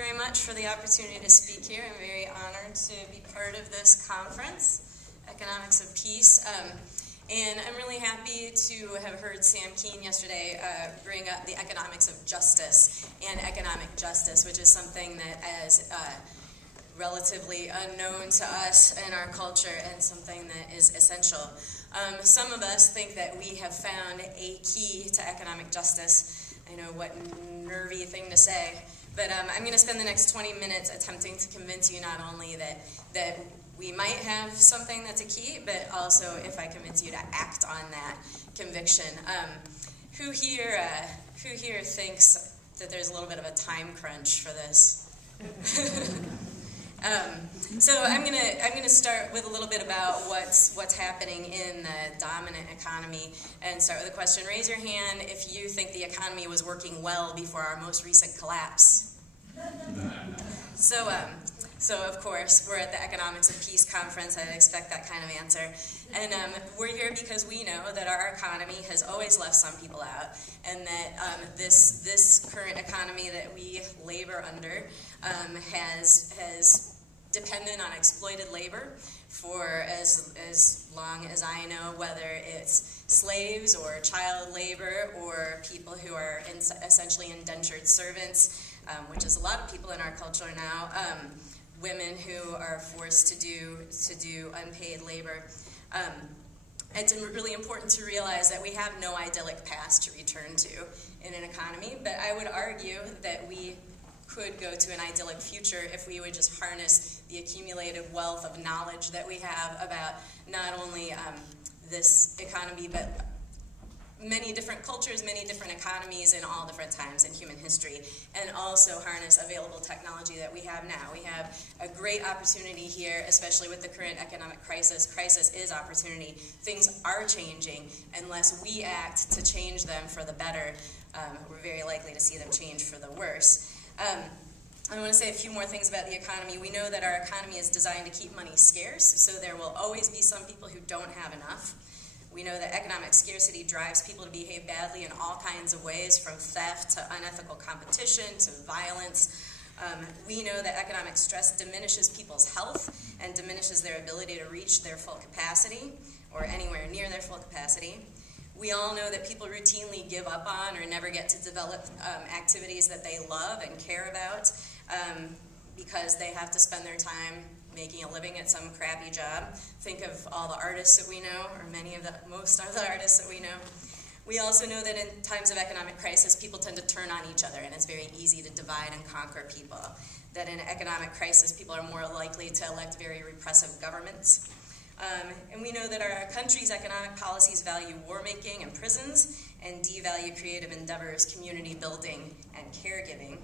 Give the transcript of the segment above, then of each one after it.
very much for the opportunity to speak here. I'm very honored to be part of this conference, Economics of Peace. And I'm really happy to have heard Sam Keene yesterday bring up the economics of justice and economic justice, which is something that is relatively unknown to us in our culture and something that is essential. Some of us think that we have found a key to economic justice. I know what nervy thing to say, but I'm going to spend the next 20 minutes attempting to convince you not only that we might have something that's a key, but also if I convince you to act on that conviction. Who here thinks that there's a little bit of a time crunch for this? So I'm gonna start with a little bit about what's happening in the dominant economy, and start with a question. Raise your hand if you think the economy was working well before our most recent collapse. So of course, we're at the Economics of Peace conference. I'd expect that kind of answer. And we're here because we know that our economy has always left some people out, and that this current economy that we labor under has depended on exploited labor for as long as I know, whether it's slaves or child labor or people who are essentially indentured servants, which is a lot of people in our culture now. Women who are forced to do unpaid labor. It's really important to realize that we have no idyllic past to return to in an economy, but I would argue that we could go to an idyllic future if we would just harness the accumulated wealth of knowledge that we have about not only this economy, but many different cultures, many different economies in all different times in human history, and also harness available technology that we have now. We have a great opportunity here, especially with the current economic crisis. Crisis is opportunity. Things are changing. Unless we act to change them for the better, we're very likely to see them change for the worse. I want to say a few more things about the economy. We know that our economy is designed to keep money scarce, so there will always be some people who don't have enough. We know that economic scarcity drives people to behave badly in all kinds of ways, from theft to unethical competition to violence. We know that economic stress diminishes people's health and diminishes their ability to reach their full capacity or anywhere near their full capacity. We all know that people routinely give up on or never get to develop activities that they love and care about because they have to spend their time making a living at some crappy job. Think of all the artists that we know, or most of the artists that we know. We also know that in times of economic crisis, people tend to turn on each other, and it's very easy to divide and conquer people. That in economic crisis, people are more likely to elect very repressive governments. And we know that our country's economic policies value war-making and prisons, and devalue creative endeavors, community building, and caregiving.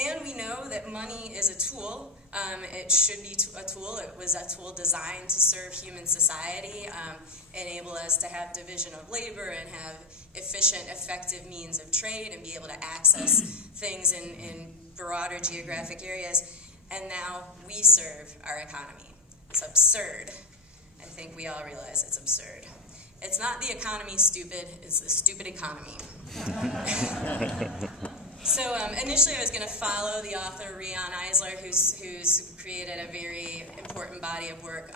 And we know that money is a tool. It should be a tool. It was a tool designed to serve human society, enable us to have division of labor and have efficient, effective means of trade and be able to access things in broader geographic areas. And now we serve our economy. It's absurd. I think we all realize it's absurd. It's not the economy stupid, it's the stupid economy. So initially I was going to follow the author Rian Eisler, who's created a very important body of work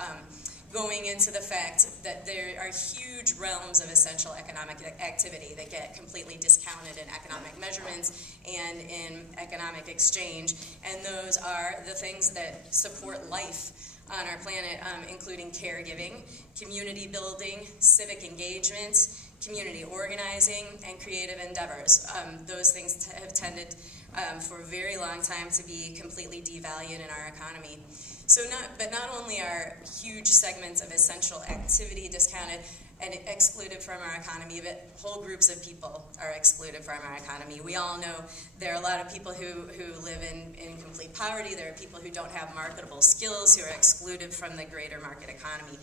going into the fact that there are huge realms of essential economic activity that get completely discounted in economic measurements and in economic exchange, and those are the things that support life on our planet, including caregiving, community building, civic engagement, community organizing, and creative endeavors. Those things have tended for a very long time to be completely devalued in our economy. But not only are huge segments of essential activity discounted and excluded from our economy, but whole groups of people are excluded from our economy. We all know there are a lot of people who live in complete poverty. There are people who don't have marketable skills who are excluded from the greater market economy.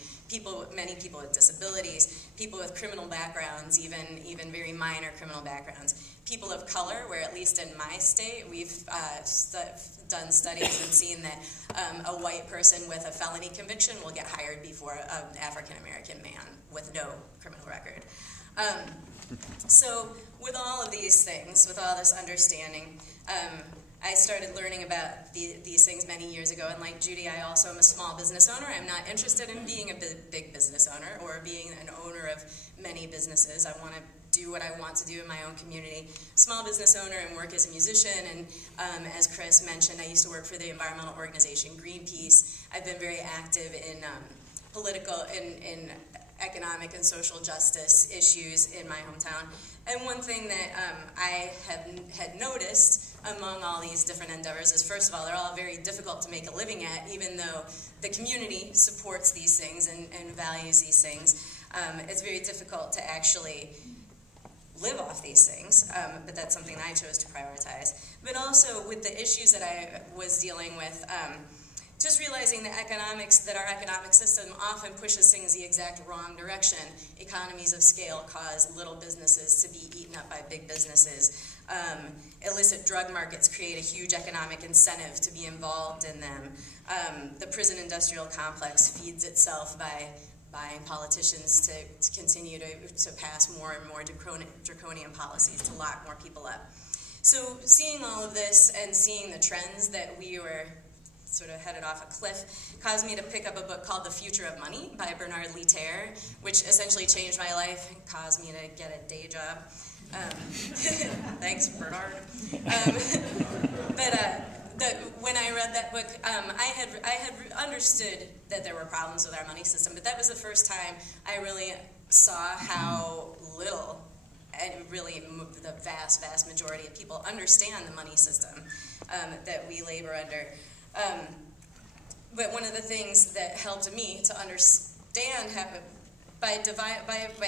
Many people with disabilities, people with criminal backgrounds, even very minor criminal backgrounds. People of color, where at least in my state, we've done studies and seen that a white person with a felony conviction will get hired before an African-American man with no criminal record. So with all of these things, with all this understanding, I started learning about these things many years ago, and like Judy, I also am a small business owner. I'm not interested in being a big business owner or being an owner of many businesses. I want to do what I want to do in my own community. Small business owner and work as a musician, and as Chris mentioned, I used to work for the environmental organization Greenpeace. I've been very active in in economic and social justice issues in my hometown. And one thing that I had noticed among all these different endeavors is, first of all, they're all very difficult to make a living at, even though the community supports these things and values these things. It's very difficult to actually live off these things, but that's something I chose to prioritize. But also with the issues that I was dealing with, just realizing that our economic system often pushes things the exact wrong direction. Economies of scale cause little businesses to be eaten up by big businesses. Illicit drug markets create a huge economic incentive to be involved in them. The prison industrial complex feeds itself by buying politicians to continue to pass more and more draconian policies to lock more people up. So seeing all of this and seeing the trends that we were sort of headed off a cliff caused me to pick up a book called The Future of Money by Bernard Lietaer, which essentially changed my life and caused me to get a day job. Thanks, Bernard. When I read that book, I had understood that there were problems with our money system, but that was the first time I really saw how little, and really the vast, vast majority of people understand the money system that we labor under. But one of the things that helped me to understand how, by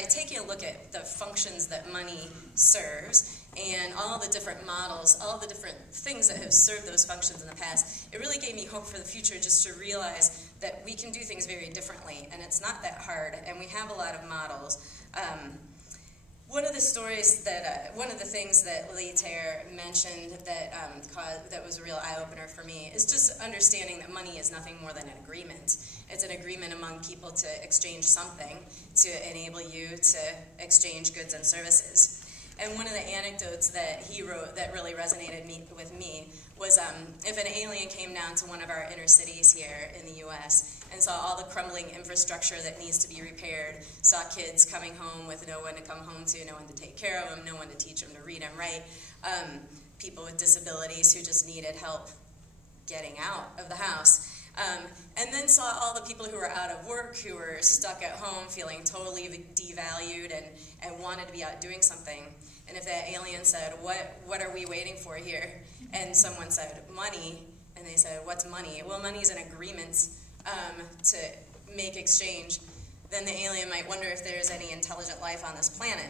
taking a look at the functions that money serves and all the different models, all the different things that have served those functions in the past, it really gave me hope for the future, just to realize that we can do things very differently, and it's not that hard, and we have a lot of models. One of the things that Lietaer mentioned that was a real eye-opener for me is just understanding that money is nothing more than an agreement. It's an agreement among people to exchange something to enable you to exchange goods and services. And one of the anecdotes that he wrote that really resonated with me was if an alien came down to one of our inner cities here in the U.S. and saw all the crumbling infrastructure that needs to be repaired, saw kids coming home with no one to come home to, no one to take care of them, no one to teach them to read and write, people with disabilities who just needed help getting out of the house. And then saw all the people who were out of work, who were stuck at home feeling totally devalued and wanted to be out doing something. And if that alien said, what are we waiting for here? And someone said, money. And they said, what's money? Well, money is an agreement to make exchange. Then the alien might wonder if there's any intelligent life on this planet.